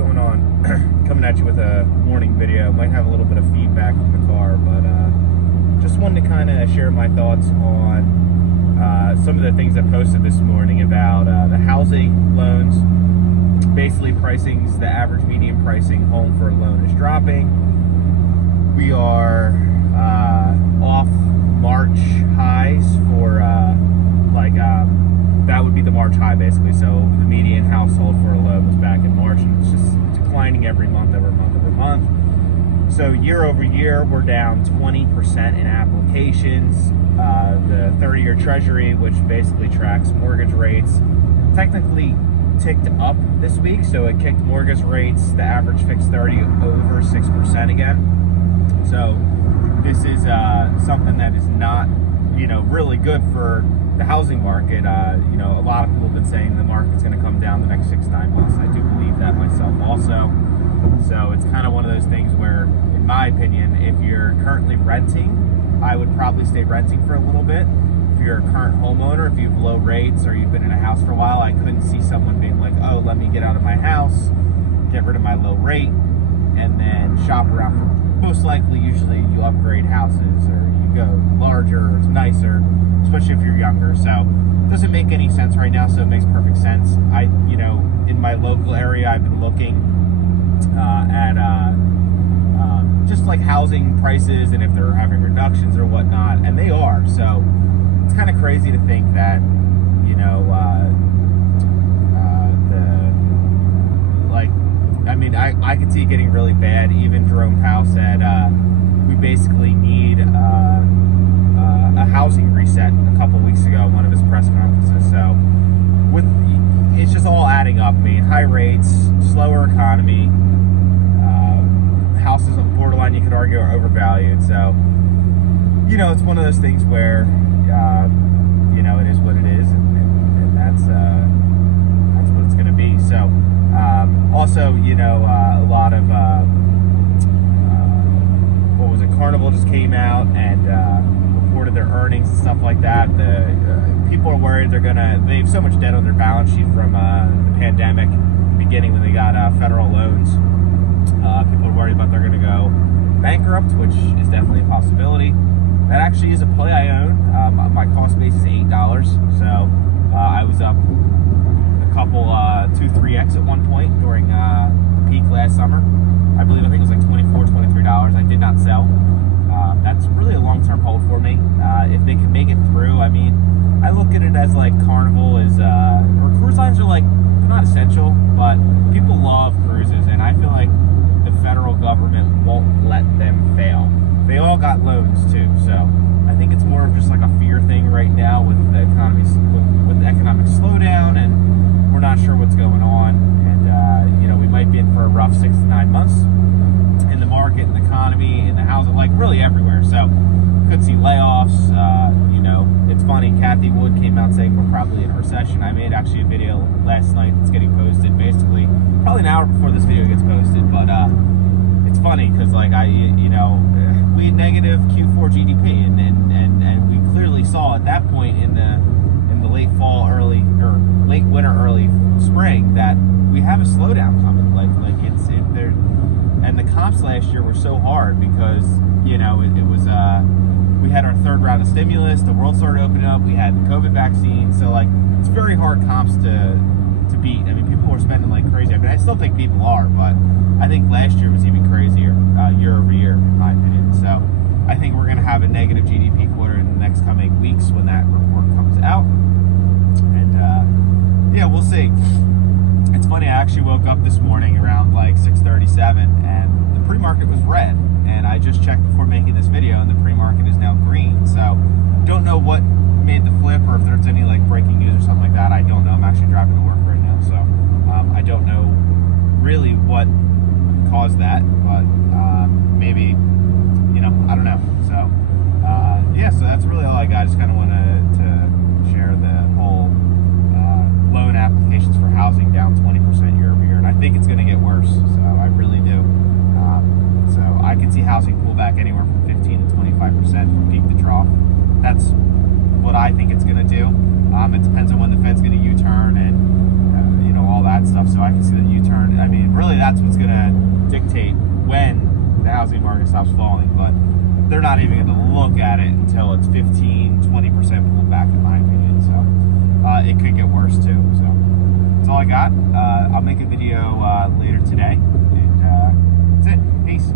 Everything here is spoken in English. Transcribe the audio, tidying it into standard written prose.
going on? Coming at you with a morning video. Might have a little bit of feedback from the car, but just wanted to kind of share my thoughts on some of the things I posted this morning about the housing loans. Basically, the average median pricing home for a loan is dropping. We are off March highs for that would be the March high, basically. So the median household for a loan was back in March, and it's just declining every month over month over month. So year over year, we're down 20% in applications. The 30-year Treasury, which basically tracks mortgage rates, technically ticked up this week. So it kicked mortgage rates, the average fixed 30 over 6% again. So this is something that is not, really good for the housing market. A lot of people have been saying the market's going to come down the next 6 to 9 months. I do believe that myself also. So it's kind of one of those things where, in my opinion, if you're currently renting, I would probably stay renting for a little bit. If you're a current homeowner, if you have low rates or you've been in a house for a while, I couldn't see someone being like, oh, let me get out of my house, get rid of my low rate, and then shop around. Most likely, usually you upgrade houses or you go larger or nicer, especially if you're younger. So it doesn't make any sense right now, so it makes perfect sense. In my local area, I've been looking at just like housing prices and if they're having reductions or whatnot, and they are. So it's kind of crazy to think that, I could see it getting really bad. Even Jerome Powell said we basically need a housing reset a couple weeks ago at one of his press conferences. So it's just all adding up. High rates, slower economy, houses on borderline, you could argue, are overvalued. So, it's one of those things where, it is what it is, and that's what it's going to be. So, also, a lot of, Carnival just came out and reported their earnings and stuff like that. People are worried they have so much debt on their balance sheet from the pandemic beginning when they got federal loans. People are worried about they're going to go bankrupt, which is definitely a possibility. That actually is a play I own. My cost base is $8, so I was up a couple 2-3x at one point during the peak last summer. I think it was like $24, $23. I did not sell. That's really a long-term hold for me. If they can make it through, I look at it as like Carnival is, or cruise lines are like, they're not essential, but people love cruises, and I feel like the federal government won't let them fail. They all got loans too, so I think it's more of just like a fear thing right now with the economy, with the economic slowdown, and we're not sure what's going on, and we might be in for a rough 6 to 9 months in the market, in the economy, in the housing, like really everywhere. So could see layoffs. It's funny, Kathy Wood came out saying we're probably in a recession. I made actually a video last night that's getting posted basically probably an hour before this video gets posted, but it's funny because we had negative Q4 GDP, and we clearly saw at that point in the late fall, late winter, early spring that we have a slowdown coming. And the comps last year were so hard because it was we had our third round of stimulus, the world started opening up, we had the COVID vaccine, so it's very hard comps to beat. People were spending like crazy. I still think people are, but I think last year was even crazier year over year, in my opinion. So I think we're going to have a negative GDP quarter in the next coming weeks when that report comes out. And we'll see. It's funny, I actually woke up this morning around like 6:37 and the pre-market was red. And I just checked before making this video and the pre-market is now green. So don't know what made the flip or if there's any like breaking news or something like that. I don't know. I'm actually driving to work right now. So I don't know really what caused that, but maybe, I don't know. So so that's really all I got. Just kind of wanted to share the whole loan applications for housing down 20% year over year. And I think it's going to get worse. So I really do. So I could see housing pull back anywhere from 15 to 25% from peak to trough. That's what I think it's going to do. It depends on when the Fed's going to U-turn and all that stuff, so I can see that U-turn. I mean, really, that's what's going to dictate when the housing market stops falling, but they're not even going to look at it until it's 15, 20% pulled back, in my opinion. So it could get worse too. So that's all I got. I'll make a video later today, and that's it. Peace.